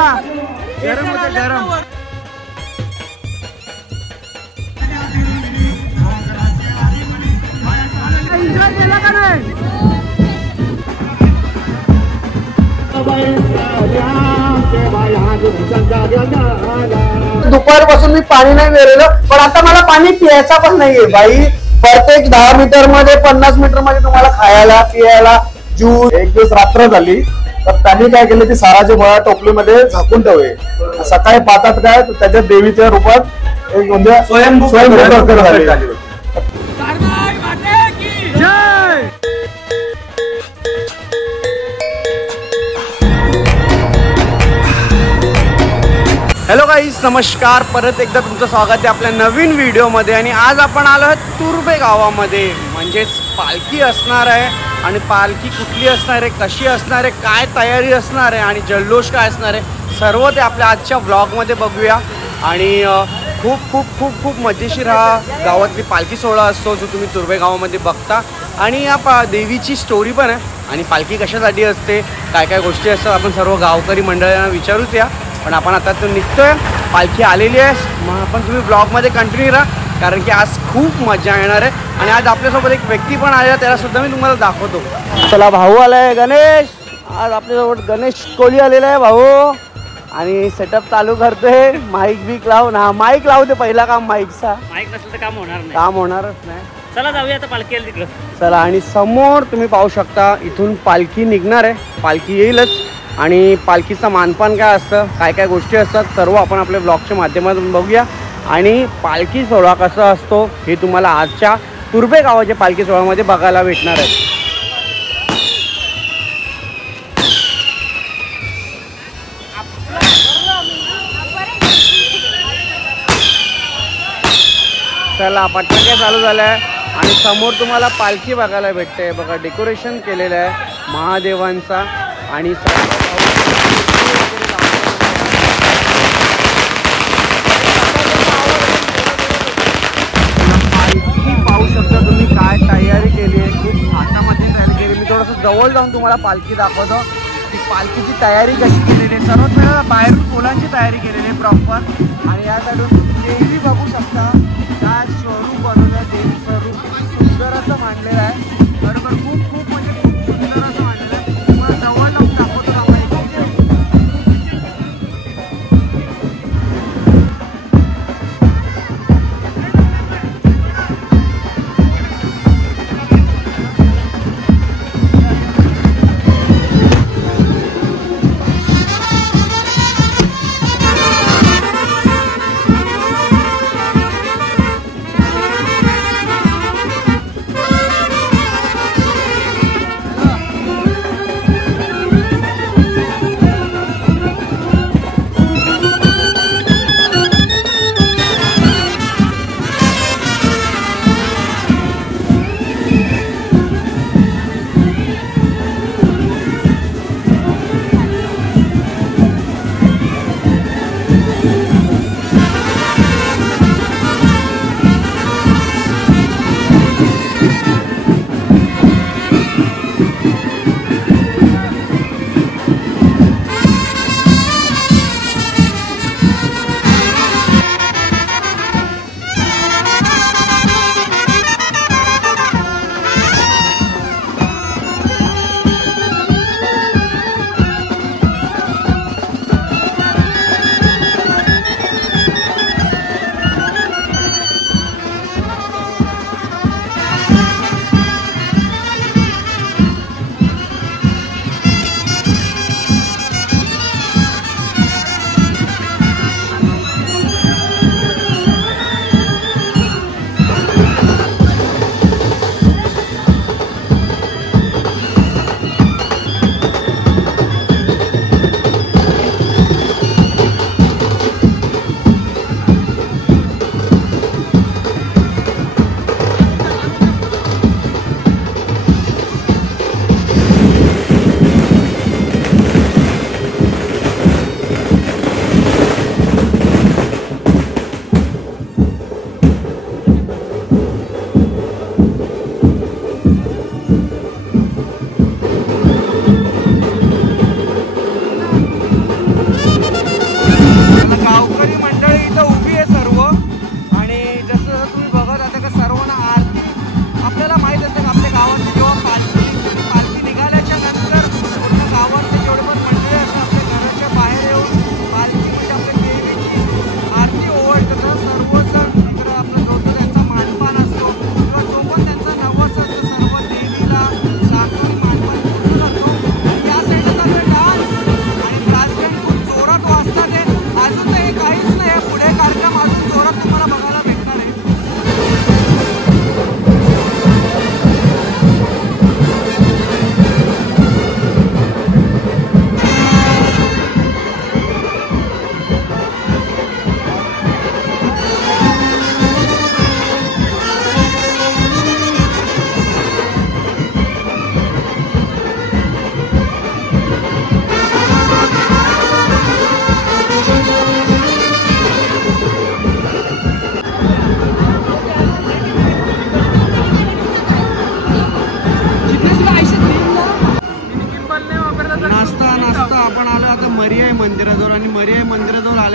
ना, गरम होते गरम. एन्जॉय केला का नाही? दुपारपासून मी पाणी नाही गेलेलं, पण आता मला पाणी प्यायचा पण नाहीये बाई. प्रत्येक 10 मीटर मध्ये 50 मीटर मध्ये तुम्हाला खायला पियाला ज्यूस. एक दिवस रात्र झाली तर त्यांनी काय केलं, ती साराच्या गोळ्या टोपलीमध्ये झाकून ठेवले. सकाळी पाहतात काय त्याच्या देवीच्या रूपात एक म्हणजे स्वयंभू झाली. हॅलो गाईज, नमस्कार. परत एकदा तुमचं स्वागत आहे आपल्या नवीन व्हिडिओमध्ये. आणि आज आपण आलो आहोत तुर्भे गावामध्ये, म्हणजेच पालखी असणार आहे. आणि पालखी कुठली असणार आहे, कशी असणार आहे, काय तयारी असणार आहे आणि जल्लोष काय असणार आहे, सर्व ते आपल्या आजच्या व्लॉगमध्ये बघूया. आणि खूप खूप खूप खूप मजेशीर हा गावातली पालखी सोहळा असतो जो तुम्ही तुर्भे गावामध्ये बघता. आणि या देवीची स्टोरी पण आहे आणि पालखी कशासाठी असते, काय काय गोष्टी असतात, आपण सर्व गावकरी मंडळांना विचारूच या. पण आपण आता तो निघतोय, पालखी आलेली आहे. मग आपण तुम्ही ब्लॉगमध्ये कंटिन्यू राहा, कारण की आज खूप मजा येणार आहे. आणि आज आपल्यासोबत एक व्यक्ती पण आलेला, त्याला सुद्धा मी तुम्हाला दाखवतो. चला, भाऊ आलाय गणेश. आज आपल्यासोबत गणेश कोहली आलेला आहे भाऊ. आणि सेटअप चालू करतोय. माईक बीक लावून, हा माईक लावते. पहिला काम माईकचा. माईक नसेल तर काम होणारच नाही. चला जाऊया आता पालखी आली तिकडं. चला. आणि समोर तुम्ही पाहू शकता, इथून पालखी निघणार आहे. पालखी येईलच. आणि पालखीचा मानपान काय असतं, काय काय गोष्टी असतात, सर्व आपण आपल्या ब्लॉगच्या माध्यमातून बघूया. आणि पालखी सोहळा कसा असतो हे तुम्हाला आजच्या तुर्भे गावाच्या पालखी सोहळ्यामध्ये बघायला भेटणार आहे. चला, पटाके चालू झालं आहे. आणि समोर तुम्हाला पालखी बघायला भेटते. बघा, डेकोरेशन केलेलं आहे महादेवांचा. आणि पालखी पाहू शकता तुम्ही काय तयारी केली आहे. खूप थाटामध्ये तयारी केली. मी थोडंसं जवळ जाऊन तुम्हाला पालखी दाखवतो की पालखीची तयारी कशी केलेली आहे. सर्वात पहिला बाहेरून फुलांची तयारी केलेली आहे प्रॉपर. आणि या साईडून देवी बघू शकता, काय स्वरूप बनवलं आहे. देवी स्वरूप सुंदर असं मांडलेलं आहे. बरोबर, खूप खूप म्हणजे खूप सुंदर असं मांडलेलं आहे. तुम्हाला जवळ जाऊन दाखवतो ना.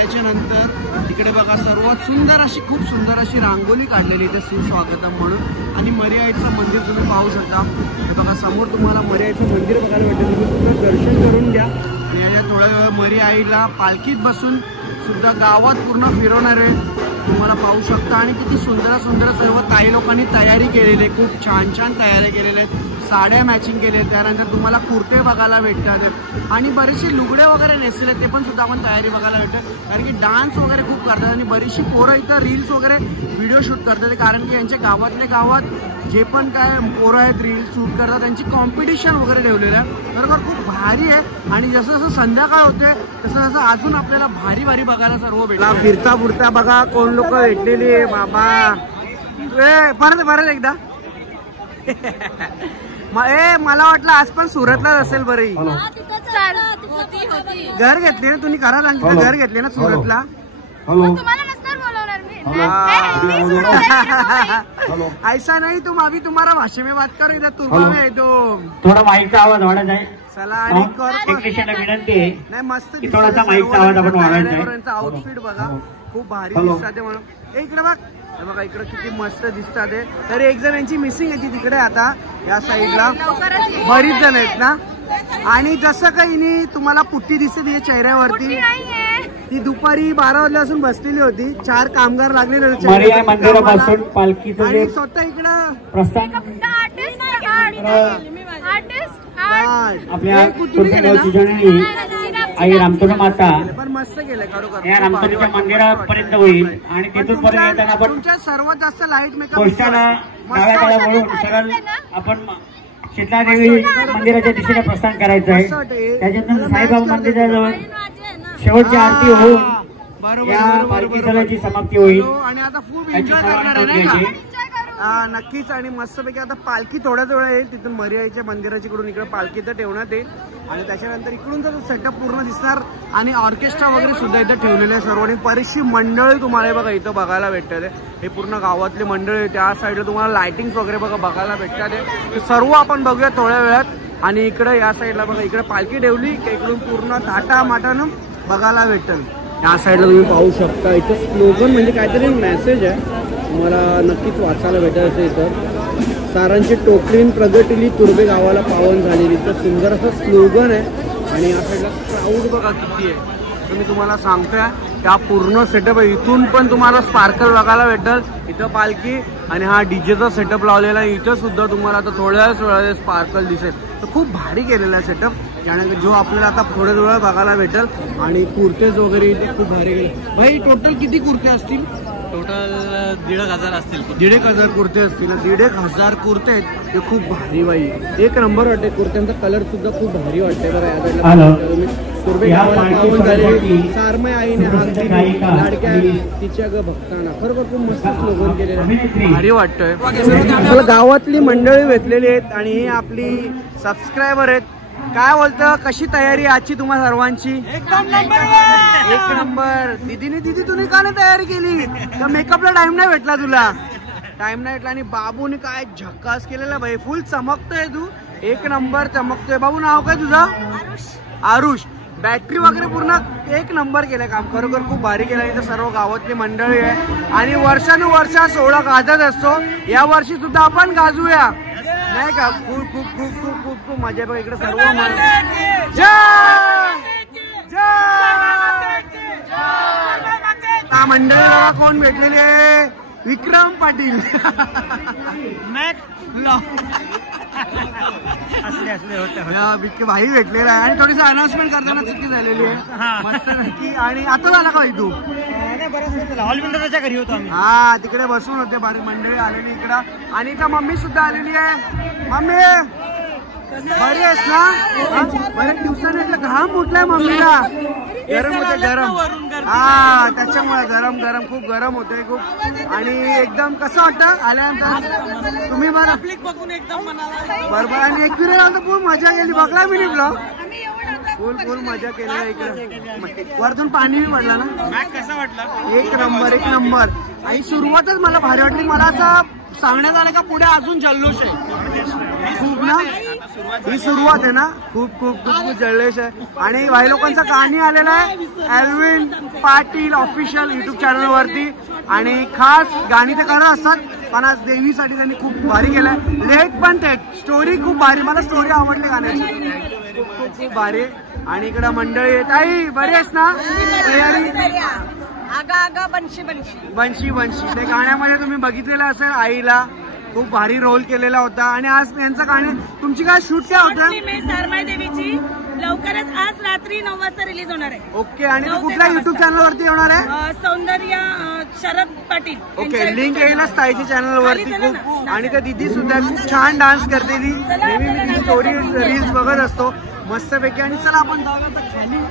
त्याच्या नंतर तिकडे बघा सर्वात सुंदर अशी खूप सुंदर अशी रांगोली काढलेली इथे सुस्वागतम म्हणून. आणि मर्याईचं मंदिर तुम्ही पाहू शकता. हे बघा समोर तुम्हाला मर्याईचं मंदिर बघायला भेटेल. तुम्ही सुद्धा दर्शन करून घ्या. आणि याच्या थोड्या वेळ मर्याईला पालखीत बसून सुद्धा गावात पूर्ण फिरवणार आहे तुम्हाला पाहू शकता. आणि किती सुंदर सुंदर सर्व ताई लोकांनी तयारी केलेली आहे. खूप छान छान तयारी केलेल्या आहेत. साड्या मॅचिंग केले. त्यानंतर तुम्हाला कुर्ते बघायला भेटतात आणि बरेचसे लुगडे वगैरे नेसले ते पण सुद्धा आपण तयारी बघायला भेटतात. कारण की डान्स वगैरे खूप करतात आणि बरीचशी पोरं इथं रील्स वगैरे व्हिडिओ शूट करतात. कारण की यांच्या गावातल्या गावात जे पण काय पोरं आहेत रील्स शूट करतात त्यांची कॉम्पिटिशन वगैरे ठेवलेलं आहे. बरोबर खूप भारी आहे. आणि जसं जसं संध्याकाळ होते तसं तसं अजून आपल्याला भारी भारी बघायला सर्व भेटला. फिरता फिरता बघा कोण लोक भेटलेली आहे बाबा. परत एकदा मला वाटलं आज पण सुरतलाच असेल. बरं घर घेतले ना तुम्ही करा सांगितलं घर घेतले ना सुरतला. ऐसा नहीं तुम अभी तुम्हारा भाषा में बात करो इधर तुर्बा में तुम थोड़ा माईकचा आवाज वाढत आहे. चला आणि विनंती आहे नाही मस्त थोडासा माईकचा आवाज आपण वाढवायचा. आउटफिट बघा खूप भारी दिसतात म्हणून. इकडे बघ बघा इकडे किती मस्त दिसतात. तरी एक जण यांची मिसिंग आहे ती तिकडे आता या साईडला बरीच जण आहेत ना. आणि जसं काही तुम्हाला पुट्टी दिसते तिच्या चेहऱ्यावरती ती दुपारी 12 वाजल्यापासून बसलेली होती. 4 कामगार लागलेले होते मंदिरापासून पालखीचं आणि स्वतः इकडं प्रस्थान आपल्या आई रामतोरा माता पण मस्त केलंय खरोखर. या रामतोरीच्या मंदिरापर्यंत होईल आणि तिथून परत येताना आपण तुमच्या सर्वात जास्त लाईट मेकअप पोस्टाला डाव्या काळा वळून सरळ आपण शीतलादेवी मंदिराच्या दिशेने प्रस्थान करायचं आहे. त्याच्यानंतर साईबाबा मंदिराजवळ शेवटची आरती होऊन या पालखी दलाची समाप्ती होईल. आणि आता खूप एन्जॉय करणार आहे नाही का. नक्कीच. आणि मस्तपैकी आता पालखी थोड्याच वेळा येईल तिथून मर्याईच्या मंदिराची कडून इकडे पालखी तर ठेवण्यात येईल. आणि त्याच्यानंतर इकडून तर सेटअप पूर्ण दिसणार. आणि ऑर्केस्ट्रा वगैरे सुद्धा इथं ठेवलेले आहे सर्व. आणि बरीचशी मंडळी तुम्हाला बघा इथं बघायला भेटतात. हे पूर्ण गावातली मंडळी. त्या साईडला तुम्हाला लाइटिंग्स वगैरे बघायला भेटतात. सर्व आपण बघूया थोड्या वेळात. आणि इकडे या साईडला बघा इकडे पालखी ठेवली की इकडून पूर्ण थाटा माटानं बघायला भेटेल. या साईडला तुम्ही पाहू शकता इथं स्लोगन म्हणजे काहीतरी मेसेज आहे तुम्हाला नक्कीच वाचायला भेटायचं. इथं सारांची टोकरीन प्रगटिली तुर्बे गावाला पावन झालेली. इथं सुंदर असं स्लोगन आहे. आणि या साईडला क्राऊड बघा किती आहे. मी तुम्हाला सांगतोय की हा पूर्ण सेटअप आहे. इथून पण तुम्हाला स्पार्कल बघायला भेटेल. इथं पालखी आणि हा डीजेचा सेटअप लावलेला आहे. इथं सुद्धा तुम्हाला आता थोड्याच वेळा स्पार्कल दिसेल. तर खूप भारी केलेला आहे सेटअप. त्यानंतर जो आपल्याला आता थोड्याच वेळा बघायला भेटेल. आणि कुर्तेज वगैरे इथे खूप भारी केले. भाई टोटल किती कुर्ते असतील. टोटल 1,500 असतील. 1,500 कुर्ते असतील. 1,500 कुर्ते आहेत. ते खूप भारी बाई एक नंबर वाटते. कुर्त्यांचा कलर सुद्धा खूप भारी वाटते. बरं या सारमय आईने लाडक्या तिच्या ग भक्तांना खरोखर खूप मस्त स्लोगन केलेलं भारी वाटतंय. गावातली मंडळी भेटलेली आहेत आणि ही आपली सबस्क्रायबर आहेत. काय बोलतं कशी तयारी आजची तुम्हा सर्वांची. एक नंबर. दीदी तुम्ही का नाही तयारी केली. तर मेकअपला टाइम नाही भेटला तुला. टाइम नाही भेटला. आणि बाबूने काय झक्कास केलेला भाई. फुल चमकतोय तू. एक नंबर चमकतोय. बाबू नाव काय तुझं. आरुष. बॅटरी वगैरे पूर्ण एक नंबर केलं काम. खरोखर खूप भारी केलं. इथं सर्व गावातली मंडळी आहे. आणि वर्षानुवर्षा सोहळा गाजत असतो. या वर्षी सुद्धा आपण गाजूया नाही का. खूप खूप खूप खूप खूप खूप मजा बघ इकडे सर्व मंडळीला कोण भेटलेले. विक्रम पाटील भाई भेटलेला आहे. आणि थोडीशी अनाउन्समेंट करताना चुकी झालेली आहे मस्त नक्की. आणि आता झाला का तू ऑलविंडरच्या घरी होतो आम्ही. हा तिकडे बसून होते भारी मंडळी आलेली इकडं. आणि इथं मम्मी सुद्धा आलेली आहे. मम्मी बरी आहेस ना. बऱ्याच दिवसाने घाम उठलाय मम्मीला. गरम होते गरम. हा त्याच्यामुळे गरम गरम खूप गरम होते खूप. आणि एकदम कसं वाटतं आल्यानंतर तुम्ही बघून एकदम बरोबर. आणि एक फिरायला खूप मजा गेली. बघला मी ब्लॉग फुल मजा केली इकडे. वरतून पाणी बी पडला ना. मॅच कसा वाटला? एक नंबर. आणि सुरुवातच मला भारी वाटली. मला असं सांगण्यात आलं का पुढे अजून जल्लोष आहे खूप ना. ही सुरुवात आहे ना. खूप जल्लोष आहे. आणि भाई लोकांचा गाणी आलेला आहे Elvin Patil official YouTube channel वरती. आणि खास गाणी ते करत असतात पण आज देवीसाठी त्यांनी खूप भारी केलंय. लेट पण थेट स्टोरी खूप भारी. मला स्टोरी आवडली गाण्याची खूप भारी. आणि इकडं मंडळी ताई बरी आहेस ना. तयारी बनशी ते गाण्यामध्ये तुम्ही बघितलेलं असेल. आईला खूप भारी रोल केलेला होता. आणि आज यांचं गाणे तुमची काय शूट काय होतं? सरमाई देवीची लवकरच आज रात्री 9 वाजता रिलीज होणार आहे. ओके. आणि तो कुठल्या युट्यूब चॅनल वरती होणार आहे? सौंदर्य शरद पाटील. ओके. लिंक येईलच ताईच्या चॅनल वरती. खूप. आणि त्या दिदी सुद्धा खूप छान डान्स करते. ती नेहमी मी तिची स्टोरी रील्स बघत असतो मस्तपैकी. आणि चला आपण जाऊया खाली.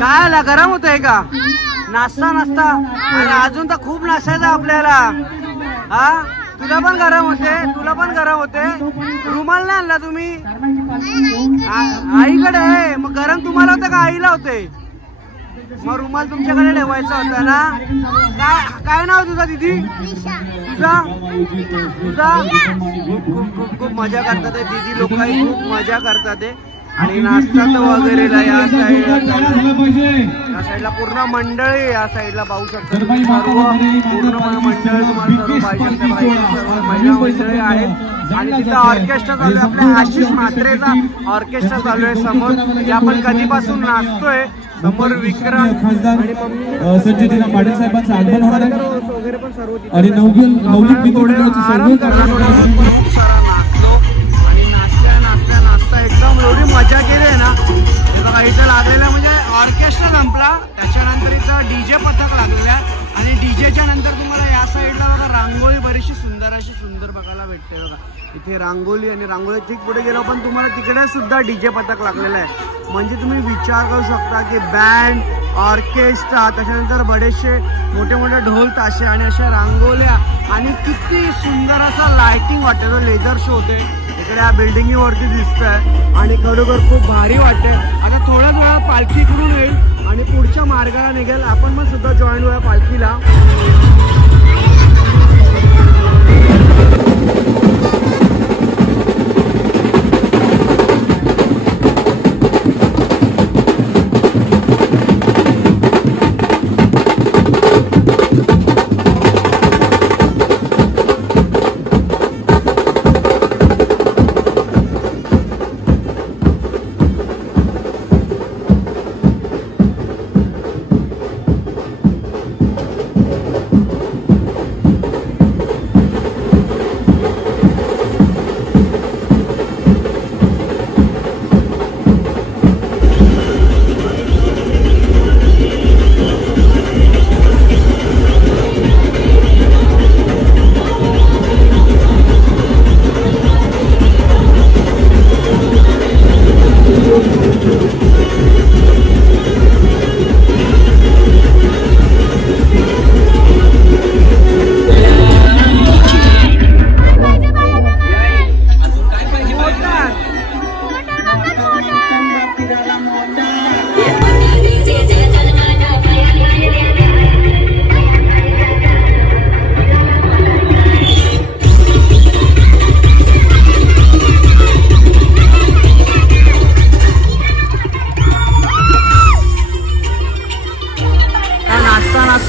काय आला गरम होतंय का? नाश्ता नाश्ता अरे अजून तर खूप नाश्तायचं आपल्याला. हा तुला पण गरम होते, तुला पण गरम होते. रुमाल नाही आणला तुम्ही? आईकडे आहे. मग गरम तुम्हाला होतं का आईला होते? मग रुमाल तुमच्याकडे ठेवायचा होता ना. काय नाव तुझा दीदी? तुझा तुझा खूप खूप मजा करतात दीदी लोक, खूप मजा करतात. आणि नाश्ता तर वगैरे या साईडला पूर्ण मंडळी, या साईडला पाहू शकता सर्व पूर्ण मंडळ तुम्हाला सर्व पाहिजे सर्व महिला मंडळी आहेत. आणि तिथं ऑर्केस्ट्रा चालू आहे, आपल्या आशिष म्हात्रेचा ऑर्केस्ट्रा चालू आहे समोर. जे आपण कधीपासून नाचतोय. समोर विक्रम संजय पाटील साहेबांचं आगमन होणार आहे वगैरे पण सर्व आणि नवनीत एकदम एवढी मजा केली आहे ना. बघा इथं लागलेला म्हणजे ऑर्केस्ट्रा संपला, त्याच्यानंतर इथं डीजे पथक लागलेलं आहे. आणि डीजेच्या नंतर तुम्हाला या साईडला बघा रांगोळी बरीचशी सुंदर बघायला भेटते. बघा इथे रांगोळी, आणि रांगोळी ठीक पुढे गेलो पण तुम्हाला तिकडे सुद्धा डीजे पथक लागलेला आहे. म्हणजे तुम्ही विचार करू शकता की बँड, ऑर्केस्ट्रा, त्याच्यानंतर बरेचसे मोठे मोठे ढोल ताशे आणि अशा रांगोळ्या, आणि किती सुंदर असा लाइटिंग वाटते. लेझर शो होते इकडे या बिल्डिंगवरती दिसतंय आणि खरोखर खूप भारी वाटते. आता थोड्याच वेळा पालखी इकडून येईल आणि पुढच्या मार्गाला निघेल. आपण पण सुद्धा जॉईन होऊया पालखीला.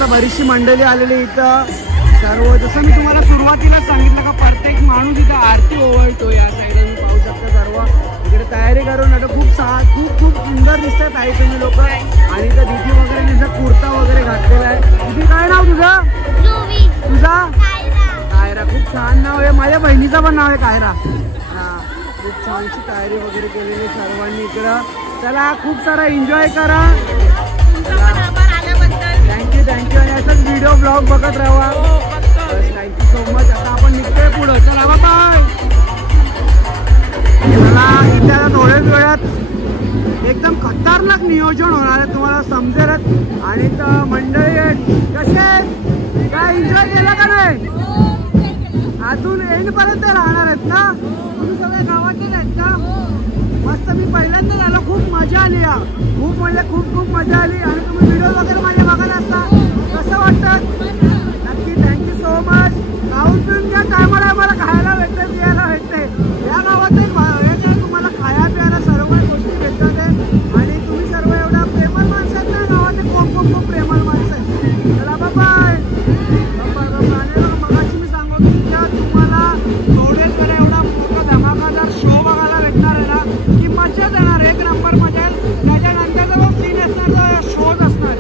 बरीचशी मंडळी आलेली इथं सर्व. जसं मी तुम्हाला सुरुवातीला सांगितलं का प्रत्येक माणूस इथं आरती ओवाळतो. या साईडला तुम्ही पाहू शकता सर्व इकडे तयारी करून. आता खूप सुंदर दिसतात आहे तुम्ही लोक. आणि इथं दीदी वगैरे तिचा कुर्ता वगैरे घातलेला आहे. दीदी काय नाव तुझं? तुझा? कायरा. खूप छान नाव आहे. माझ्या बहिणीचं पण नाव आहे कायरा. हा खूप छानशी तयारी वगैरे केलेली सर्वांनी इकडं. चला खूप सारा एन्जॉय करा. थँक्यू. आणि असंच व्हिडिओ ब्लॉग बघत राहा. Thank you so much. आता आपण निघतोय पुढं. चला बाय. चला इथे आता थोड्याच वेळात एकदम खतरनाक नियोजन होणार आहे, तुम्हाला समजेलच. आणि तर मंडळी कसे काय एन्जॉय केला का नाही? अजून एंड पर्यंत राहणार आहेत ना? तुम्ही सगळे गावातलेच आहेत का? मस्त. मी पहिल्यांदा झालो, खूप मजा आली. खूप म्हणजे खूप मजा आली. आणि तुम्ही व्हिडिओ वगैरे माझे बघत असता, कसं वाटतं? नक्की थँक्यू सो मच. खाऊन पिऊन घ्या, टायमाला आम्हाला खायला भेटते, पियायला भेटते. या गावात तुम्हाला खाया प्यायला सर्व गोष्टी भेटतात. आणि तुम्ही सर्व एवढा प्रेमळ माणसं आहेत ना, गावात खूप प्रेमळ माणसं आहेत. चला बाय. मगाशी मी सांगतो की तुम्हाला जोडेलकडे एवढा मोठा धमाकादार शो बघायला भेटणार आहे ना, की मजा देणार. एक नंबर मजा आहे. त्याच्यानंतरचा जो सीन असणार तो शोज असणार.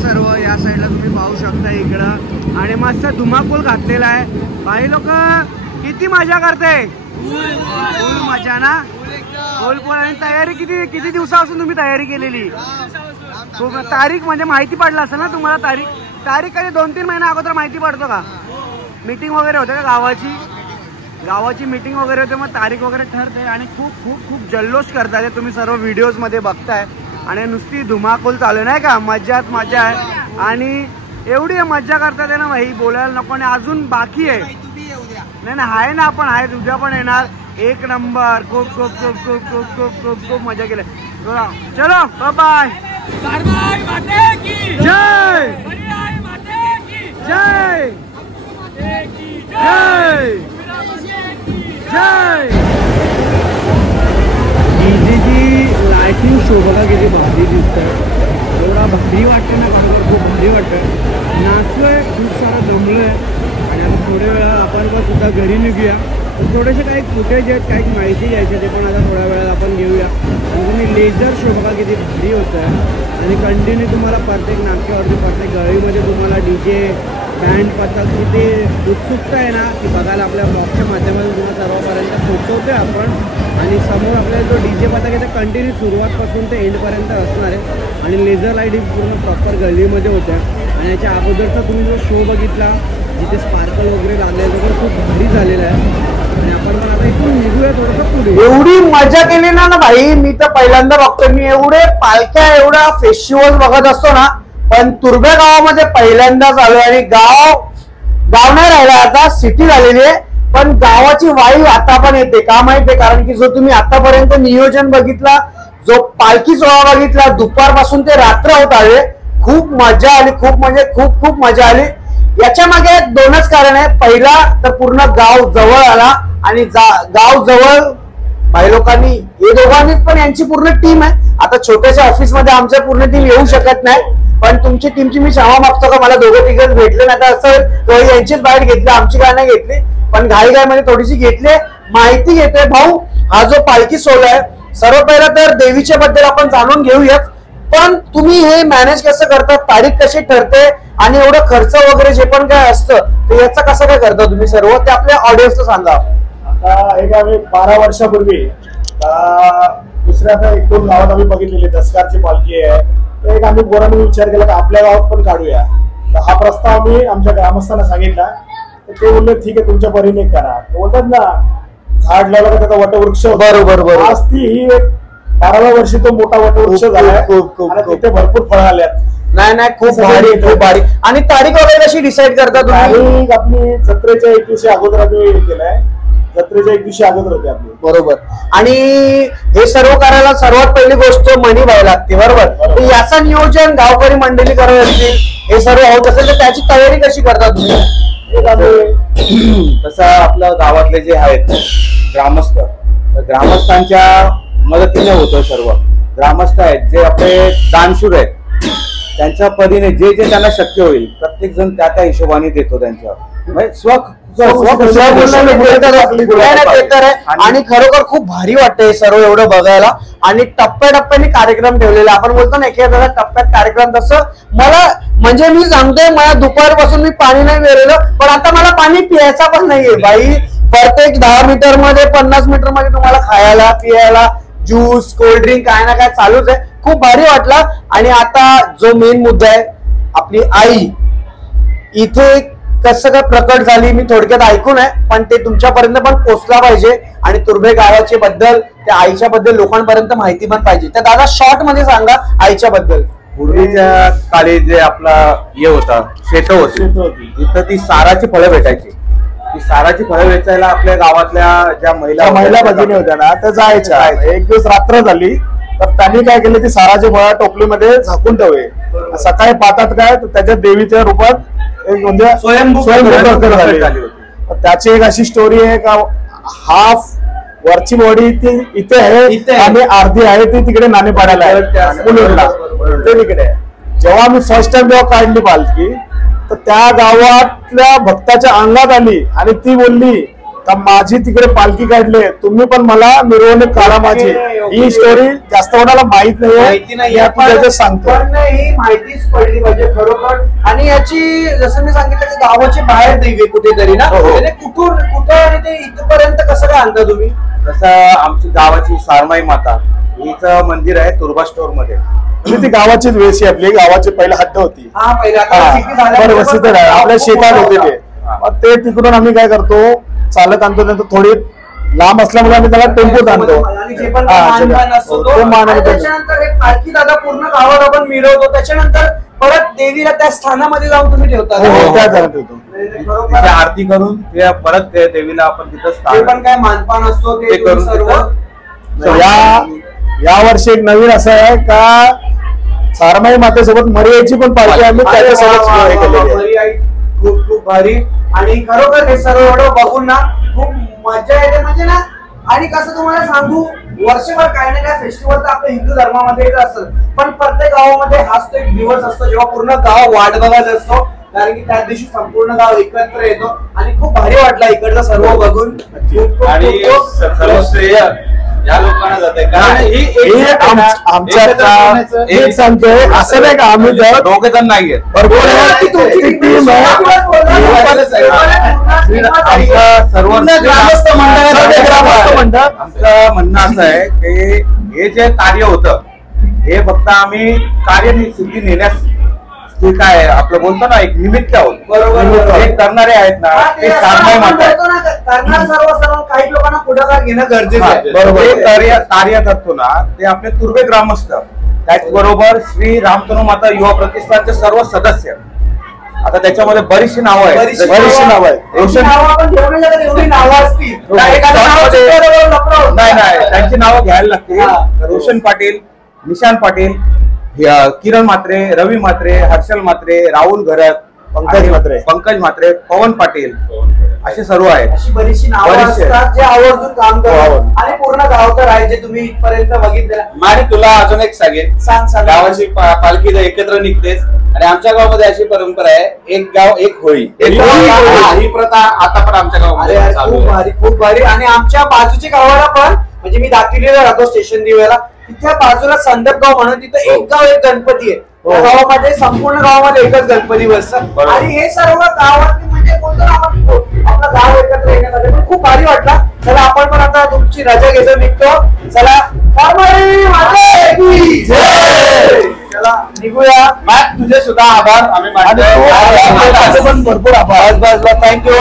सर्व या साईडला तुम्ही पाहू शकता इकडं. आणि मस्त धुमाकूल घातलेला आहे. काही लोक किती मजा करते, फुल मजा ना. फुल. आणि तयारी किती दिवसापासून तुम्ही तयारी केलेली? खूप. तारीख म्हणजे माहिती पडलं असेल ना तुम्हाला? तारीख कधी 2-3 महिन्या अगोदर माहिती पडतो का? मीटिंग वगैरे होते का गावाची मीटिंग वगैरे होते, मग तारीख वगैरे ठरते. आणि खूप जल्लोष करतात तुम्ही सर्व व्हिडिओज मध्ये बघताय. आणि नुसती धुमाकूल चालू नाही का, मज्जाच मजा आहे. आणि एवढी मज्जा करतात ना भाई, बोलायला नको. आणि अजून बाकी आहे. नाही आहे ना, आपण आहे, उद्या पण येणार. एक नंबर. खूप मजा केली. चलो बाय. जय जय जय जय. डीजेची लाइटिंग शो बघा किती भारी दिसतंय. एवढा भारी वाटतं ना, खरोखर खूप भारी वाटतं. नाचतोय, खूप सारं दमलोय. आणि आता थोड्या वेळा आपण पण सुद्धा घरी निघूया. तर थोडेसे काही फुटेज आहेत, काही माहिती घ्यायची, ते पण आता थोड्या वेळात आपण घेऊया. आणि तुम्ही लेझर शो बघा किती भारी होत आहे. आणि कंटिन्यू तुम्हाला प्रत्येक नाक्यावरती, प्रत्येक गळीमध्ये तुम्हाला डीजे, बँड, पथक, ते उत्सुकता आहे ना, ती बघायला आपल्या ब्लॉगच्या माध्यमातून तुम्हाला सर्वपर्यंत पोहोचवतोय आपण. आणि समोर आपल्याला जो डीजे पथक आहे ते कंटिन्यू सुरुवातपासून ते एंडपर्यंत असणार आहे. आणि लेझर लाईटिंग पूर्ण प्रॉपर गल्लीमध्ये होत्या. आणि याच्या अगोदरचा तुम्ही जो शो बघितला, जिथे स्पार्कल वगैरे लागलेलं तर खूप भारी झालेलं आहे. आणि आपण पण आता इथून निघूया थोडंसं पुढे. एवढी मजा केली ना भाई, मी तर पहिल्यांदा बघतो. मी एवढे पालख्या, एवढा फेस्टिवल बघत असतो ना, पण तुर्भे गावामध्ये पहिल्यांदाच आलोय. आणि गाव नाही राहिला, आता सिटी झालेली आहे. पण गावाची वाई आता पण येते. का माहितीये? कारण की जो तुम्ही आतापर्यंत नियोजन बघितला, जो पालखी सोहळा बघितला, दुपारपासून ते रात्र होत आले, खूप मजा आली. खूप मजा आली. याच्या मागे 2च कारण आहे. पहिला तर पूर्ण गाव जवळ आला. आणि गाव जवळ काही लोकांनी, हे दोघांनीच पण यांची पूर्ण टीम आहे. आता छोट्याशा ऑफिस मध्ये आमच्या पूर्ण टीम येऊ शकत नाही, पण तुमची टीमची मी क्षमा मागतो का मला 2-3 भेटले नाही तर असं यांचीच बाहेर घेतली, आमची काय नाही घेतली. पण घाई मध्ये थोडीशी घेतली. माहिती घेतोय भाऊ. हा जो पालखी सोहळा आहे, सर्व पहिला तर देवीच्या बद्दल आपण जाणून घेऊयाच. पण तुम्ही हे मॅनेज कसं करता, तारीख कशी ठरते, आणि एवढं खर्च वगैरे जे पण काय असतं ते याचा कसं काय करता तुम्ही सर्व, ते आपल्या ऑडियन्सला सांगा. आता एक आम्ही 12 वर्षापूर्वी दुसऱ्या 1-2 गावात आम्ही बघितलेली दसकारची पालखी आहे. तर एक आम्ही पोरांनी विचार केला की आपल्या गावात पण काढूया. तर हा प्रस्ताव आम्ही आमच्या ग्रामस्थांना सांगितला. तर ते बोलले ठीक आहे, तुमच्या परीने करा. बोलतात ना, झाड लावलं का त्याचा वटवृक्ष. बरोबर. आज ती ही 12व्या वर्षी तो मोठा वटवृक्ष झालाय. तिथे भरपूर फळं आल्यात. नाही खूप भारी. आणि तारीख वगैरे कशी डिसाईड करता तुम्ही? तारीख आपली जत्रेच्या 1 दिवशी अगोदर आम्ही केलाय. जत्रेच्या 1 दिवशी अगोदर होते आपली. बरोबर. आणि हे सर्व करायला सर्वात पहिली गोष्ट मनी व्हायला लागते. बरोबर. याचं नियोजन गावकरी मंडळी करत असतील, हे सर्व होत असेल तर त्याची तयारी कशी करता तुम्ही? तसं आपल्या गावातले जे आहेत ग्रामस्थांच्या मदतीने होतं सर्व. ग्रामस्थ आहेत जे आपले दानशूर आहेत, त्यांच्या परीने जे जे त्यांना शक्य होईल प्रत्येक जण त्या त्या हिशोबाने देतो त्यांच्या आणि खरोखर खूप भारी वाटतं हे सर्व एवढं बघायला. आणि टप्प्याटप्प्याने कार्यक्रम ठेवलेला, आपण बोलतो ना एखाद्या टप्प्यात कार्यक्रम, तसं मला म्हणजे मी सांगतोय मला दुपारपासून मी पाणी नाही पिलेलं, पण आता मला पाणी पियायचा पण नाहीये बाई. प्रत्येक 10 मीटर मध्ये 50 मीटर मध्ये तुम्हाला खायला पियाला ज्यूस कोल्ड्रिंक काय ना काय चालूच आहे. खूप भारी वाटला. आणि आता जो मेन मुद्दा आहे आपली आई इथे कसं काय प्रकट झाली मी थोडक्यात ऐकून आहे, पण ते तुमच्यापर्यंत पण पोहोचला पाहिजे. आणि तुर्भे गावाच्या बद्दल त्या आईच्या बद्दल लोकांपर्यंत माहिती पण पाहिजे. तर दादा शॉर्ट मध्ये सांगा आईच्या बद्दल. पूर्वीच्या काळी जे आपला हे होता शेत होती तिथं ती साराची फळं भेटायची. ती साराची फळं वेचायला आपल्या गावातल्या ज्या महिला भगिनी होत्या ना त्या जायच्या. एक दिवस रात्र झाली तर त्यांनी काय केलं, ती साराची फळं टोपलीमध्ये झाकून ठेवले. सकाळी पाहतात काय तर त्याच्या देवीच्या रूपात एक म्हणजे स्वयंभू झाली. त्याची एक अशी स्टोरी आहे का हाफ वरची बॉडी ती इथे आहे आणि अर्धी आहे ती तिकडे नाणेपाड्याला आहे ते तिकडे. जेव्हा मी फर्स्ट टाइम जेव्हा काढली पालखी तर त्या गावातल्या भक्ताच्या अंगात आली आणि ती बोलली का माझी तिकडे पालखी काढली, तुम्ही पण मला मिरवणूक काढा माझी. ही स्टोरी जास्त कोणाला माहित नाहीये, सांगतो ही माहितीच पडली पाहिजे खरोखर. आणि याची जसं मी सांगितलं की गावाची बाहेर देवी कुठेतरी ना, कुठून कुठं आणि ते इथपर्यंत कसं काय आणता तुम्ही? जसं आमची गावाची सारमाई माता हिचं मंदिर आहे तुर्बा स्टोर मध्ये. ती गावाचीच वेशी आपली गावाची पहिला हट्ट होती. बरोबर आपल्या शेतात होते ते तिकडून आम्ही काय करतो चालत आणतो. नंतर थोडी लांब असल्यामुळे आम्ही त्याला टेम्पोत आणतो. त्याच्यानंतर एक पालखी दादा पूर्ण गावात आपण मिरवतो, त्याच्यानंतर परत देवीला त्या स्थानामध्ये जाऊन तुम्ही ठेवता. आरती करून परत देवीला आपण तिथं पण काय मानपान असतो ते करून सर्व. या वर्षी एक नवीन असं आहे का सारमाई मातेसोबत मरियाची पण पालखी आम्ही त्याच्यासोबत खूप खूप भारी. आणि खरोखर हे सर्व एवढं बघून ना खूप मजा येते म्हणजे ना. आणि कसं तुम्हाला सांगू वर्षभर काय ना काय फेस्टिवल तर आपल्या हिंदू धर्मामध्ये येत असतं, पण प्रत्येक गावामध्ये हाच तो एक दिवस असतो जेव्हा पूर्ण गाव वाट बघत असतो, कारण की त्या दिवशी संपूर्ण गाव एकत्र येतो. आणि खूप भारी वाटला इकडचं सर्व बघून. आणि सर्व श्रेय या लोकांना जाते कारण आमच्या सांगतोय असं नाही का आम्ही दोघे जण नाहीये भरपूर टीम सर्व ग्रामस्थ मंडळ. आमचं म्हणणं असं आहे की हे जे कार्य होतं हे फक्त आम्ही कार्यसिद्धी नेण्यास ते काय आपलं बोलतो ना एक निमित्त आहोत. बरोबर हे करणारे आहेत ना ते सारमाई सर्व काही लोकांना पुढाकार घेणं गरजेचं आहे. बरोबर कार्य करतो ना ते आपले तुर्भे ग्रामस्थ, त्याचबरोबर श्री रामतनू माता युवा प्रतिष्ठानचे सर्व सदस्य. आता त्याच्यामध्ये बरीचशी नावं आहेत, बरीचशी नावं आहेत. नाही त्यांची नावं घ्यायला लागतील. रोशन पाटील, निशांत पाटील, किरण म्हात्रे, रवी म्हात्रे, हर्षल म्हात्रे, राहुल घरत, पंकज म्हात्रे, पवन पाटील असे सर्व आहेत. अशी बरीचशी नावं असतात जे आवर्जून काम करतात आणि पूर्ण गाव तर आहे जे तुम्ही इथपर्यंत बघितलं. आणि तुला अजून एक सांग गावाची पालखी एकत्र निघतेच आणि आमच्या गावामध्ये अशी परंपरा आहे एक गाव एक होळी. ही प्रथा आता पण आमच्या गावामध्ये खूप भारी खूप भारी. आणि आमच्या बाजूच्या गावाला पण म्हणजे मी दाखिलीला राहतो स्टेशन दिव्याला, तिथल्या बाजूला संदर्भगाव म्हणून तिथं एक गाव एक गणपती आहे. त्या गावामध्ये संपूर्ण गावामध्ये एकच गणपती बसतात आणि हे सर्व गावात म्हणजे बोलतो आपलं गाव एकत्र येण्यासाठी पण खूप भारी वाटला. चला आपण पण आता तुमची रजा घेतो निघतो. चला चला निघूया. तुझे सुद्धा आभार. आम्ही पण भरपूर आभार. Thank you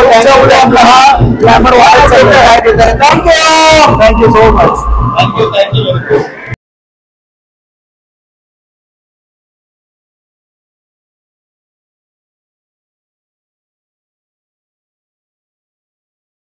thank you so much. Thank you